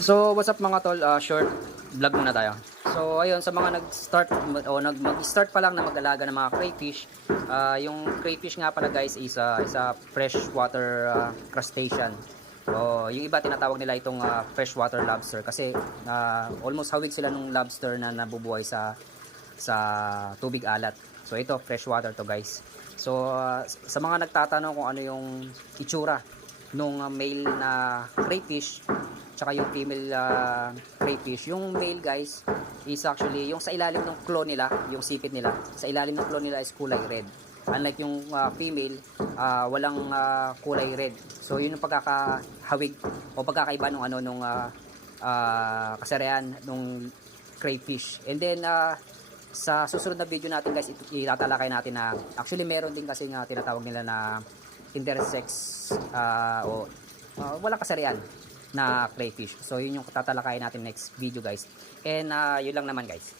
So, what's up mga tol? Short vlog muna tayo. So, ayun, sa mga nag-start o mag-start pa lang na mag-alaga ng mga crayfish, yung crayfish nga pala guys is a freshwater crustacean. So, yung iba tinatawag nila itong freshwater lobster kasi almost hawig sila ng lobster na nabubuhay sa tubig alat. So, ito freshwater to guys. So, sa mga nagtatanong kung ano yung itsura nung male na crayfish tsaka yung female crayfish. Yung male guys is actually yung sa ilalim ng claw nila, yung sipit nila, sa ilalim ng claw nila is kulay red. Unlike yung female, walang kulay red. So yun yung pagkakahawig o pagkakaiba nung ano nung kasarian nung crayfish. And then sa susunod na video natin guys, itatalakay natin na actually meron din kasi nga tinatawag nila na intersex walang kasarian na crayfish. So yun yung tatalakayin natin next video guys. And yun lang naman guys.